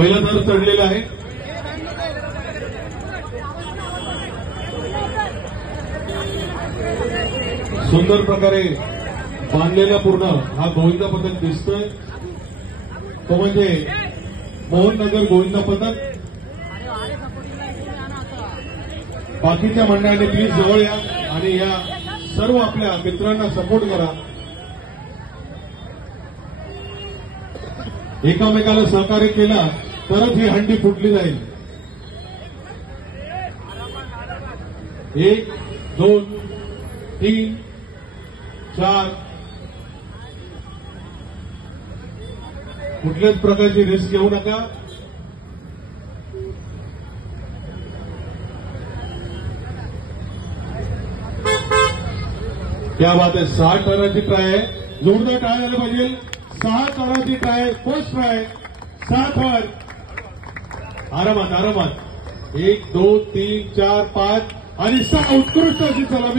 पहिला थर चढलेला आहे. सुंदर प्रकारे बांधलेला पूर्ण हा गोविंदा पथक दिसतोय. तो म्हणजे मोहननगर गोविंदा पथक. बाकीच्या मंडळाने प्लीज जवळ या आणि या सर्व आपल्या मित्रांना सपोर्ट करा. एकामेकाला सहकार्य केला तरच ही हंडी फुटली जाईल. 1 2 3 4 कुठल्याच प्रकारची रिस्क घेऊ नका. क्या बात आहे. 6 टनाची ट्राय आहे. जोरदार टाळ्या झाल्या पाहिजे. 6 टनाची ट्राय, फर्स्ट ट्राय, 6 थर. आरामात आरामात. 1 2 3 4 5 आणि 6 उत्कृष्ट अशी सलामी.